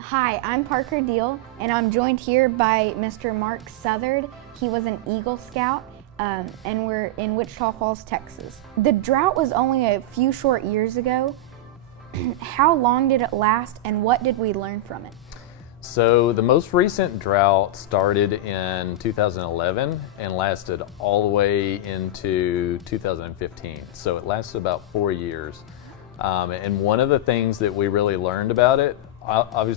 Hi, I'm Parker Deal, and I'm joined here by Mr. Mark Southard. He was an Eagle Scout, and we're in Wichita Falls, Texas. The drought was only a few short years ago. How long did it last, and what did we learn from it? So the most recent drought started in 2011 and lasted all the way into 2015. So it lasted about 4 years. And one of the things that we really learned about it,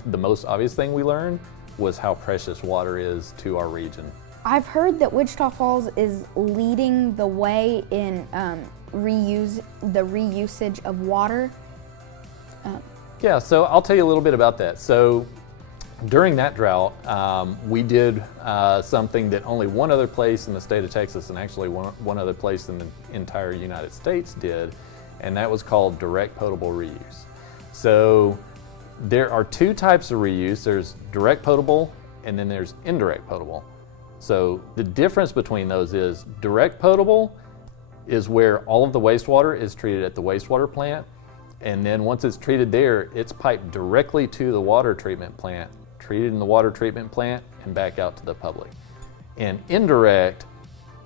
the most obvious thing we learned was how precious water is to our region. I've heard that Wichita Falls is leading the way in reusage of water. Yeah, so I'll tell you a little bit about that. So during that drought, we did something that only one other place in the state of Texas, and actually one other place in the entire United States did, and that was called direct potable reuse. So there are two types of reuse. There's direct potable and then there's indirect potable. So the difference between those is direct potable is where all of the wastewater is treated at the wastewater plant, and then once it's treated there, it's piped directly to the water treatment plant, treated in the water treatment plant, and back out to the public. And indirect,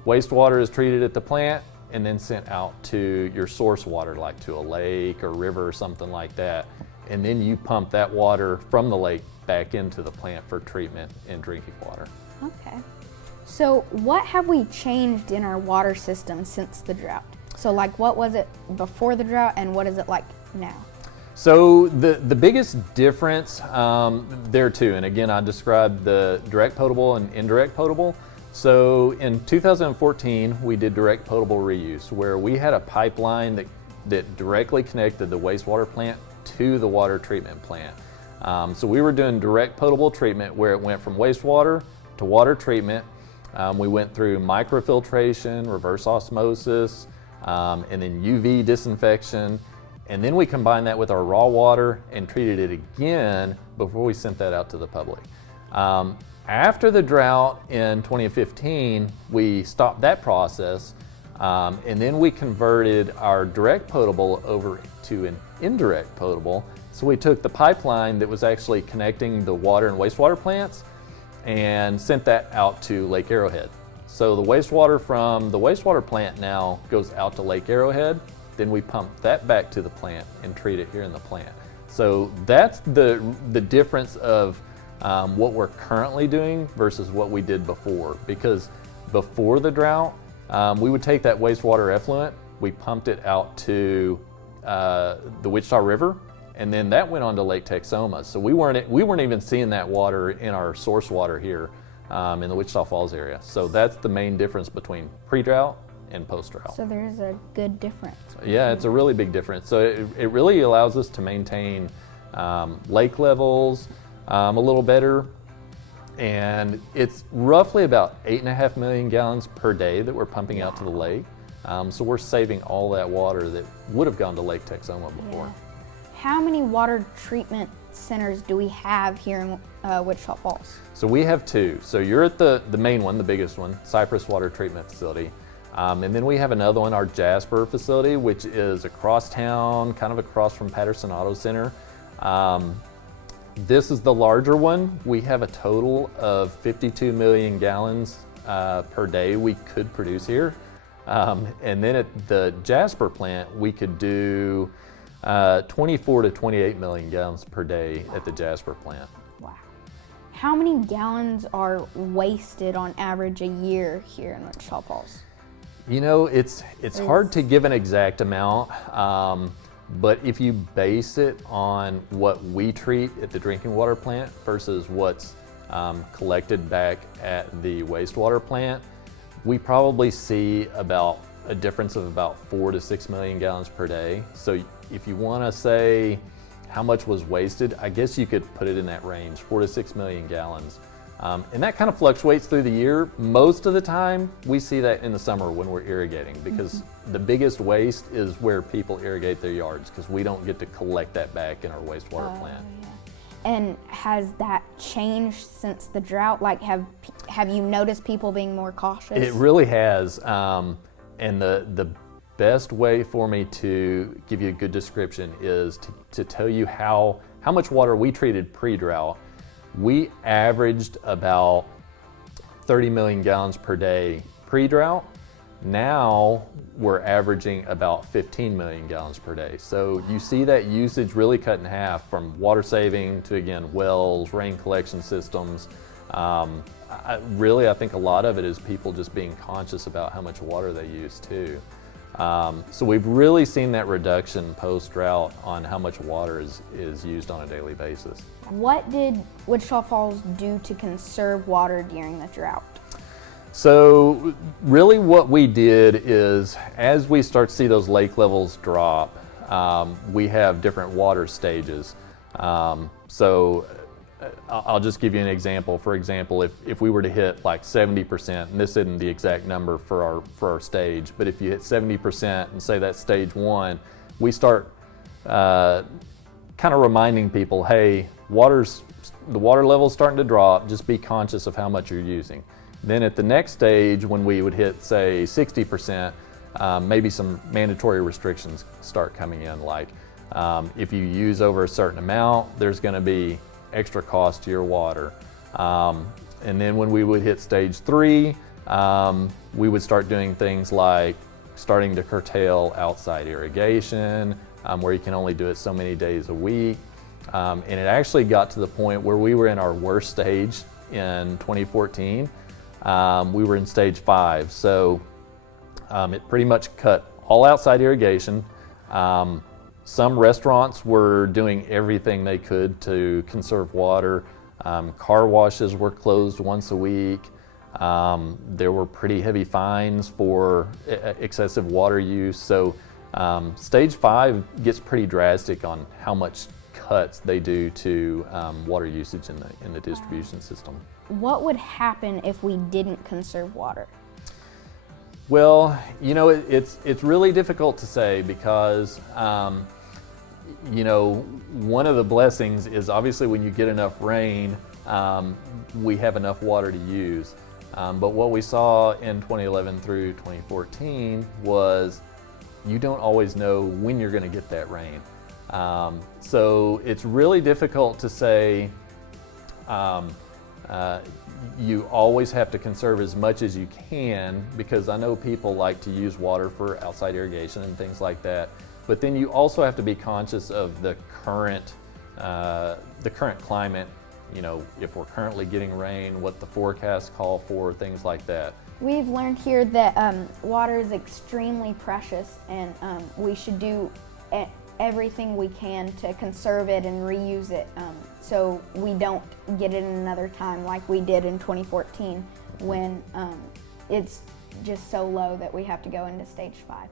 wastewater is treated at the plant and then sent out to your source water, like to a lake or river or something like that. And then you pump that water from the lake back into the plant for treatment and drinking water. Okay. So what have we changed in our water system since the drought? So like what was it before the drought and what is it like now? So the biggest difference there too, and again I described the direct potable and indirect potable. So in 2014 we did direct potable reuse, where we had a pipeline that directly connected the wastewater plant to the water treatment plant. So we were doing direct potable treatment where it went from wastewater to water treatment. We went through microfiltration, reverse osmosis, and then UV disinfection. And then we combined that with our raw water and treated it again before we sent that out to the public. After the drought in 2015, we stopped that process, and then we converted our direct potable over to an indirect potable. So we took the pipeline that was actually connecting the water and wastewater plants and sent that out to Lake Arrowhead. So the wastewater from the wastewater plant now goes out to Lake Arrowhead. Then we pump that back to the plant and treat it here in the plant. So that's the difference of what we're currently doing versus what we did before. Because before the drought, we would take that wastewater effluent, we pumped it out to the Wichita River, and then that went on to Lake Texoma. So we weren't even seeing that water in our source water here in the Wichita Falls area. So that's the main difference between pre-drought and post-drought. So there's a good difference. Yeah, it's a really big difference. So it really allows us to maintain lake levels a little better. And it's roughly about 8.5 million gallons per day that we're pumping out to the lake. So we're saving all that water that would have gone to Lake Texoma before. Yeah. How many water treatment centers do we have here in Wichita Falls? So we have two. So you're at the main one, the biggest one, Cypress Water Treatment Facility. And then we have another one, our Jasper facility, which is across town, kind of across from Patterson Auto Center. This is the larger one. We have a total of 52 million gallons per day we could produce here. And then at the Jasper plant, we could do 24 to 28 million gallons per day at the Jasper plant. Wow. How many gallons are wasted on average a year here in Wichita Falls? You know, it's hard to give an exact amount, but if you base it on what we treat at the drinking water plant versus what's collected back at the wastewater plant, we probably see about a difference of about 4 to 6 million gallons per day. So if you want to say how much was wasted, I guess you could put it in that range, 4 to 6 million gallons. And that kind of fluctuates through the year. Most of the time, we see that in the summer when we're irrigating, because the biggest waste is where people irrigate their yards, because we don't get to collect that back in our wastewater plant. Yeah. And has that changed since the drought? Like, have you noticed people being more cautious? It really has. And the best way for me to give you a good description is to tell you how how much water we treated pre-drought, we averaged about 30 million gallons per day pre-drought. Now we're averaging about 15 million gallons per day. So you see that usage really cut in half, from water saving to, again, wells, rain collection systems. I think a lot of it is people just being conscious about how much water they use too. So we've really seen that reduction post-drought on how much water is used on a daily basis. What did Wichita Falls do to conserve water during the drought? So really what we did is, as we start to see those lake levels drop, we have different water stages. So I'll just give you an example. For example, if we were to hit like 70%, and this isn't the exact number for our stage, but if you hit 70% and say that's stage 1, we start kind of reminding people, hey, the water level's starting to drop, just be conscious of how much you're using. Then at the next stage, when we would hit, say, 60%, maybe some mandatory restrictions start coming in, like if you use over a certain amount, there's going to be extra cost to your water. And then when we would hit stage 3, we would start doing things like starting to curtail outside irrigation, where you can only do it so many days a week. And it actually got to the point where we were in our worst stage in 2014. We were in stage 5, so it pretty much cut all outside irrigation. Some restaurants were doing everything they could to conserve water. Car washes were closed once a week. There were pretty heavy fines for excessive water use. So stage 5 gets pretty drastic on how much cuts they do to water usage in the distribution system. What would happen if we didn't conserve water? Well, it's really difficult to say because one of the blessings is obviously when you get enough rain, we have enough water to use. But what we saw in 2011 through 2014 was you don't always know when you're going to get that rain. So it's really difficult to say you always have to conserve as much as you can, because I know people like to use water for outside irrigation and things like that. But then you also have to be conscious of the current climate. If we're currently getting rain, what the forecasts call for, things like that. We've learned here that water is extremely precious, and we should do everything we can to conserve it and reuse it, so we don't get it another time like we did in 2014 when it's just so low that we have to go into stage 5.